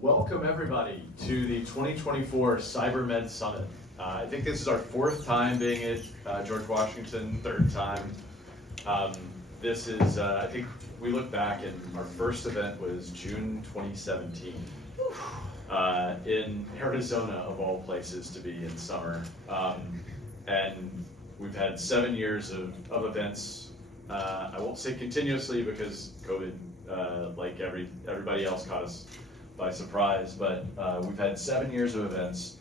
Welcome everybody to the 2024 CyberMed Summit. I think this is our fourth time being at George Washington, third time. This is, I think we look back and our first event was June 2017 in Arizona, of all places to be in summer. And we've had 7 years of events. I won't say continuously because COVID, like everybody else, caught us by surprise, but we've had 7 years of events.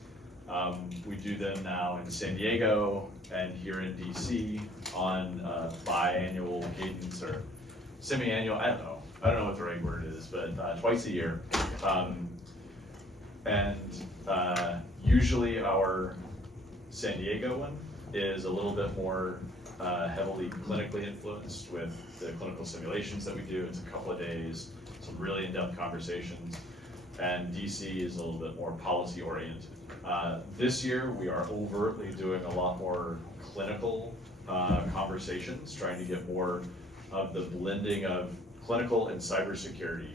We do them now in San Diego and here in DC on biannual cadence or semi-annual, I don't know what the right word is, but twice a year. Usually our San Diego one is a little bit more heavily clinically influenced with the clinical simulations that we do. It's a couple of days, some really in-depth conversations. And DC is a little bit more policy oriented. This year we are overtly doing a lot more clinical conversations, trying to get more of the blending of clinical and cybersecurity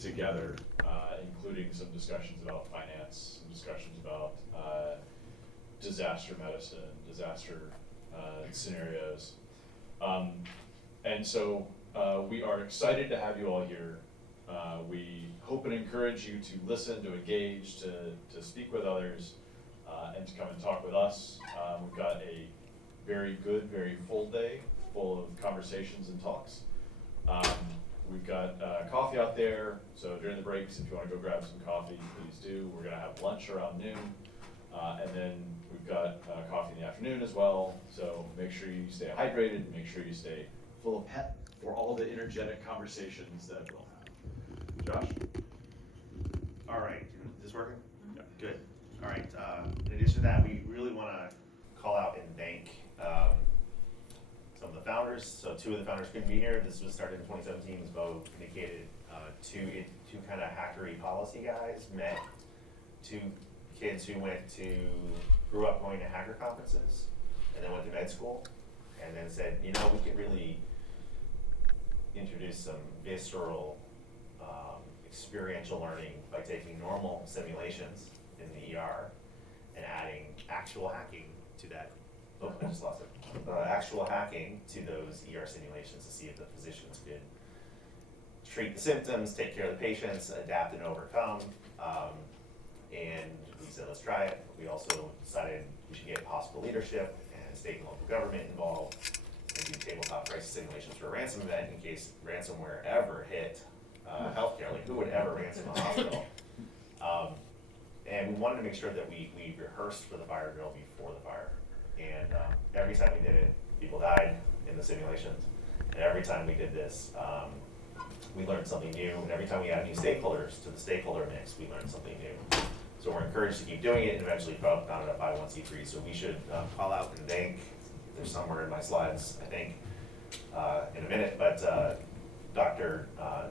together, including some discussions about finance, some discussions about disaster medicine, disaster scenarios. And so we are excited to have you all here. We hope and encourage you to listen, to engage, to speak with others, and to come and talk with us. We've got a very good, very full day, full of conversations and talks. We've got coffee out there, so during the breaks, if you want to go grab some coffee, please do. We're going to have lunch around noon, and then we've got coffee in the afternoon as well, so make sure you stay hydrated, make sure you stay full of pep for all the energetic conversations that we'll have. Josh? All right, is this working? Yeah. Good. All right, in addition to that, we really want to call out and thank some of the founders. So 2 of the founders couldn't be here. This was started in 2017, as Bo indicated. Two kind of hackery policy guys met 2 kids who grew up going to hacker conferences and then went to med school and then said, you know, we could really introduce some visceral experiential learning by taking normal simulations in the ER and adding actual hacking to that. Oh, I just lost it. Actual hacking to those ER simulations to see if the physicians could treat the symptoms, take care of the patients, adapt and overcome. And we said, let's try it. We also decided we should get hospital leadership and state and local government involved and do tabletop crisis simulations for a ransom event in case ransomware ever hit healthcare. Like, who would ever ransom a hospital? And we wanted to make sure that we rehearsed for the fire drill before the fire. And every time we did it, people died in the simulations. And every time we did this, we learned something new. And every time we add new stakeholders to the stakeholder mix, we learned something new. So we're encouraged to keep doing it and eventually founded a 501c3. So we should call out and thank, there's somewhere in my slides, I think, in a minute, but Dr.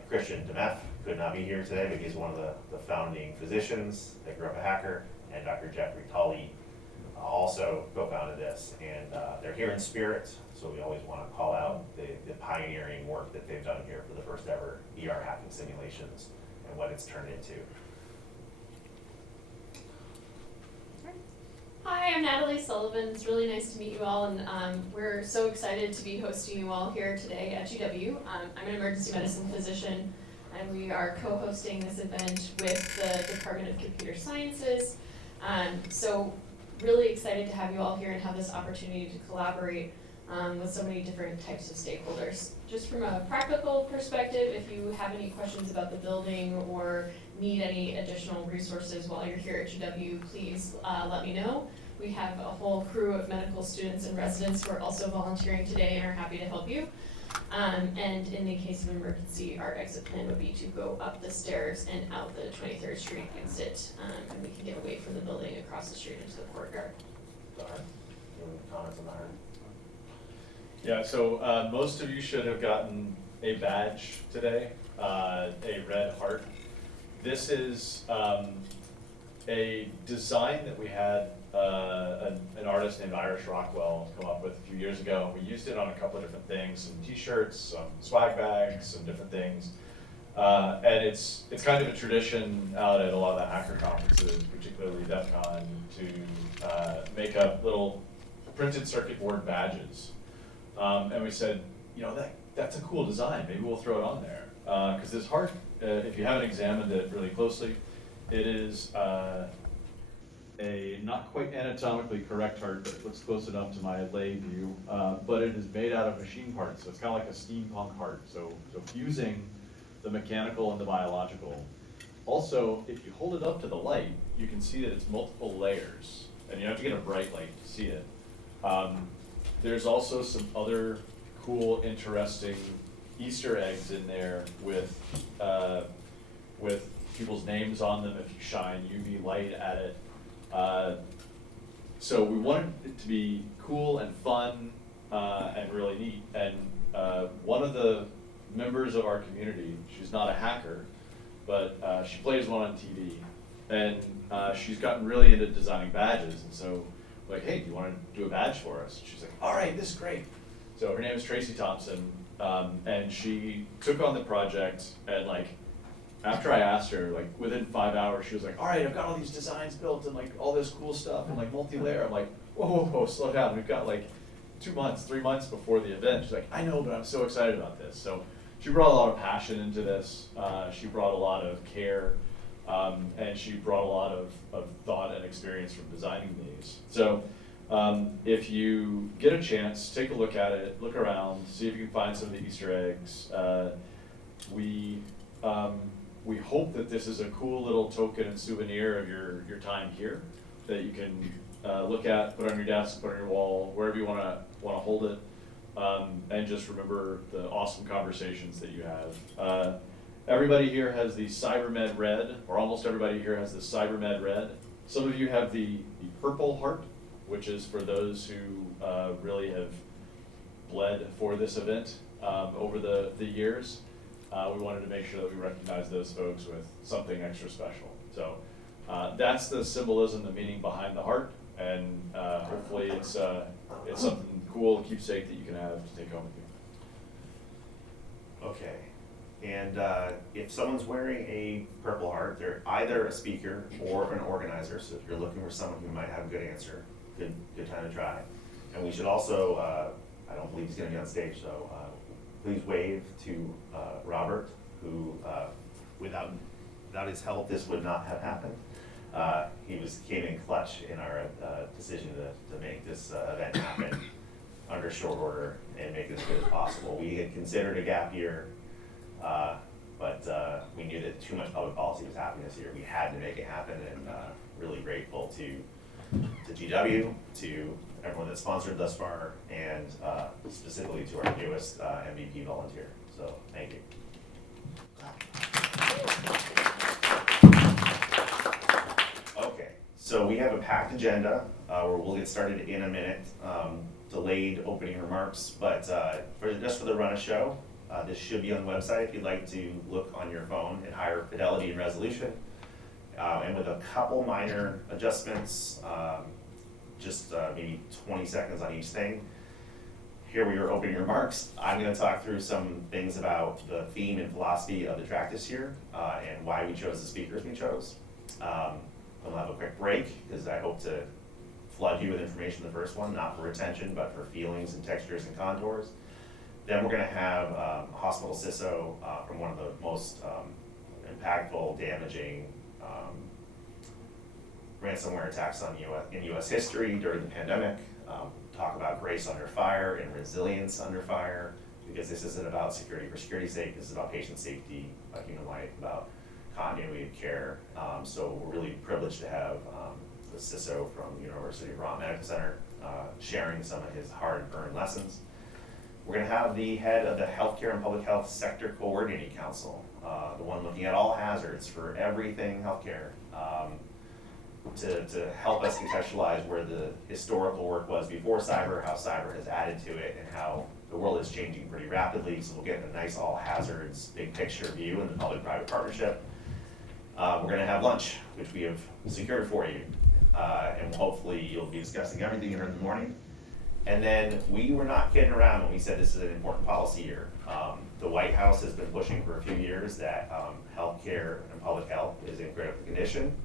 Christian Demeth could not be here today, but he's one of the founding physicians that grew up a hacker, and Dr. Jeffrey Tully also co-founded this, and they're here in spirit, so we always want to call out the pioneering work that they've done here for the first ever ER hacking simulations and what it's turned into. Hi, I'm Natalie Sullivan. It's really nice to meet you all, and we're so excited to be hosting you all here today at GW. I'm an emergency medicine physician, and we are co-hosting this event with the Department of Computer Sciences. So really excited to have you all here and have this opportunity to collaborate with so many different types of stakeholders. Just from a practical perspective, if you have any questions about the building or need any additional resources while you're here at GW, please let me know. We have a whole crew of medical students and residents who are also volunteering today and are happy to help you. And in the case of emergency, our exit plan would be to go up the stairs and out the 23rd Street exit, and we can get away from the building across the street into the courtyard. Any comments on that? Yeah, so most of you should have gotten a badge today, a red heart. This is a design that we had an artist named Irish Rockwell come up with a few years ago. We used it on a couple of different things, some t-shirts, some swag bags, some different things. And it's kind of a tradition out at a lot of the hacker conferences, particularly DEF CON, to make up little printed circuit board badges. And we said, you know, that's a cool design, maybe we'll throw it on there. Because this heart, if you haven't examined it really closely, it is a not quite anatomically correct heart, but it looks close enough to my lay view. But it is made out of machine parts, so it's kind of like a steampunk heart. So fusing the mechanical and the biological. Also, if you hold it up to the light, you can see that it's multiple layers, and you have to get a bright light to see it. There's also some other cool, interesting Easter eggs in there with people's names on them if you shine UV light at it. So we wanted it to be cool and fun and really neat. And one of the members of our community, she's not a hacker, but she plays one on TV, and she's gotten really into designing badges. And so, like, hey, do you want to do a badge for us? And she's like, all right, this is great. So her name is Tracy Thompson, and she took on the project, and like, after I asked her, like within 5 hours, she was like, all right, I've got all these designs built and like all this cool stuff and like multi-layer. I'm like, whoa, slow down. We've got like 2 months, 3 months before the event. She's like, I know, but I'm so excited about this. So she brought a lot of passion into this. She brought a lot of care, and she brought a lot of thought and experience from designing these. So if you get a chance, take a look at it, look around, see if you can find some of the Easter eggs. We hope that this is a cool little token and souvenir of your time here that you can look at, put on your desk, put on your wall, wherever you want to hold it, and just remember the awesome conversations that you have. Everybody here has the CyberMed Red, or almost everybody here has the CyberMed Red. Some of you have the purple heart, which is for those who really have bled for this event over the years. We wanted to make sure that we recognize those folks with something extra special. So that's the symbolism, the meaning behind the heart, and hopefully it's something cool, a keepsake that you can have to take home with you. Okay, and if someone's wearing a purple heart, they're either a speaker or an organizer, so if you're looking for someone who might have a good answer, good time to try. And we should also, I don't believe he's gonna be on stage, so please wave to Robert, who without his help, this would not have happened. He came in clutch in our decision to make this event happen under short order and make it as good as possible. We had considered a gap year, but we knew that too much public policy was happening this year. We had to make it happen, and really grateful to GW, to everyone that's sponsored thus far, and specifically to our newest MVP volunteer. So thank you. Okay, so we have a packed agenda where we'll get started in a minute. Delayed opening remarks, but just for the run of show, this should be on the website if you'd like to look on your phone at higher fidelity and resolution. And with a couple minor adjustments, just maybe 20 seconds on each thing. Here we are opening remarks. I'm going to talk through some things about the theme and philosophy of the track this year and why we chose the speakers we chose. We'll have a quick break because I hope to flood you with information in the first one, not for retention, but for feelings and textures and contours. Then we're going to have a hospital CISO from one of the most impactful, damaging ransomware attacks in US history during the pandemic. Talk about grace under fire and resilience under fire, because this isn't about security for security's sake, this is about patient safety, about human life, about continuity of care. So we're really privileged to have the CISO from the University of Vermont Medical Center sharing some of his hard-earned lessons. We're going to have the head of the Healthcare and Public Health Sector Coordinating Council, the one looking at all hazards for everything healthcare, to help us contextualize where the historical work was before cyber, how cyber has added to it, and how the world is changing pretty rapidly. So we'll get a nice all hazards, big picture view in the public-private partnership. We're going to have lunch, which we have secured for you, and hopefully you'll be discussing everything here in the morning. And then we were not kidding around when we said this is an important policy year. The White House has been pushing for a few years that healthcare and public health is in critical condition.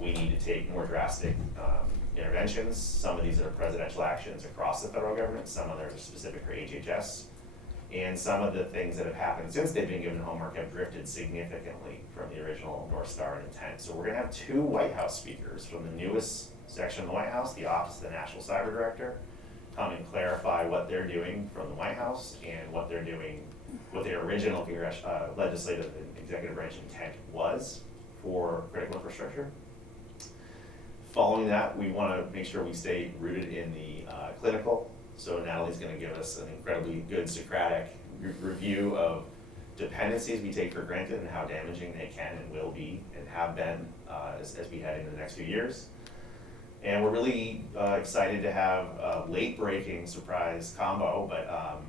We need to take more drastic interventions. Some of these are presidential actions across the federal government, some of them are specific for HHS. And some of the things that have happened since they've been given homework have drifted significantly from the original North Star and intent. So we're gonna have 2 White House speakers from the newest section of the White House, the Office of the National Cyber Director, come and clarify what they're doing from the White House and what they're doing, what their original legislative and executive branch intent was for critical infrastructure. Following that, we want to make sure we stay rooted in the clinical. So Natalie's going to give us an incredibly good Socratic review of dependencies we take for granted and how damaging they can and will be and have been as we head into the next few years. And we're really excited to have a late-breaking surprise combo, but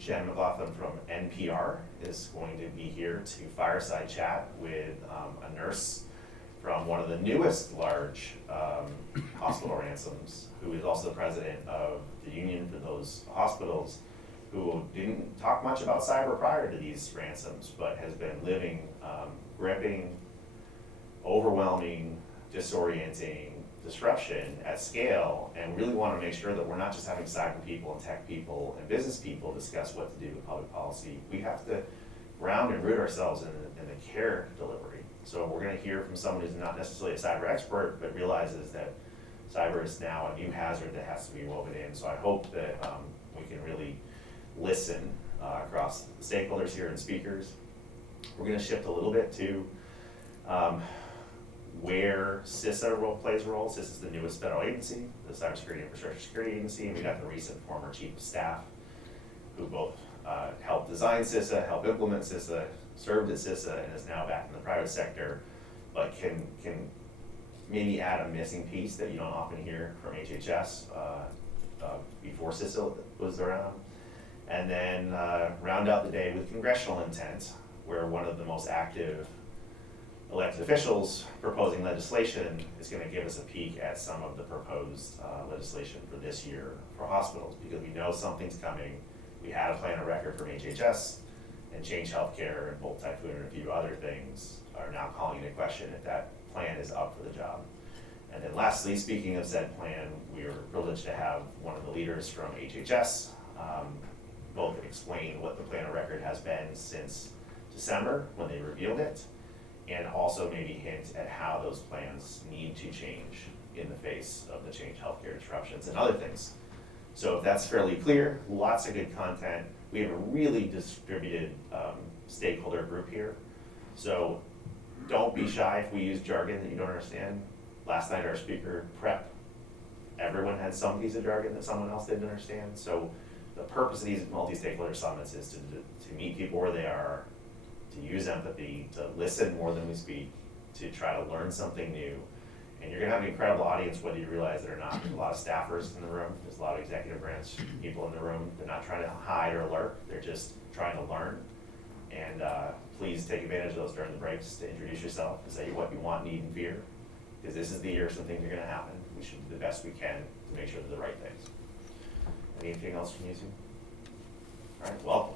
Jen McLaughlin from NPR is going to be here to fireside chat with a nurse from one of the newest large hospital ransoms, who is also the president of the union for those hospitals, who didn't talk much about cyber prior to these ransoms, but has been living gripping, overwhelming, disorienting disruption at scale, and really want to make sure that we're not just having cyber people and tech people and business people discuss what to do with public policy. We have to ground and root ourselves in the care delivery. So we're going to hear from someone who's not necessarily a cyber expert, but realizes that cyber is now a new hazard that has to be woven in. So I hope that we can really listen across the stakeholders here and speakers. We're going to shift a little bit to where CISA plays a role. CISA is the newest federal agency, the Cybersecurity Infrastructure Security Agency, and we got the recent former chief of staff who both helped design CISA, helped implement CISA, served at CISA, and is now back in the private sector, but can maybe add a missing piece that you don't often hear from HHS before CISA was around. And then round out the day with congressional intent, where one of the most active elected officials proposing legislation is going to give us a peek at some of the proposed legislation for this year for hospitals, because we know something's coming. We had a plan of record from HHS, and Change Healthcare and Bolt Typhoon and a few other things are now calling into question if that plan is up for the job. And then lastly, speaking of said plan, we are privileged to have one of the leaders from HHS both explain what the plan of record has been since December when they revealed it, and also maybe hint at how those plans need to change in the face of the Change Healthcare disruptions and other things. So if that's fairly clear, lots of good content. We have a really distributed stakeholder group here. So don't be shy if we use jargon that you don't understand. Last night our speaker prep, everyone had some piece of jargon that someone else didn't understand. So the purpose of these multi-stakeholder summits is to meet people where they are, to use empathy, to listen more than we speak, to try to learn something new. And you're gonna have an incredible audience whether you realize it or not. There's a lot of staffers in the room, there's a lot of executive branch people in the room. They're not trying to hide or lurk, they're just trying to learn. And please take advantage of those during the breaks to introduce yourself and say what you want, need, and fear. Because this is the year some things are gonna happen. We should do the best we can to make sure they're the right things. Anything else from you two? All right, welcome.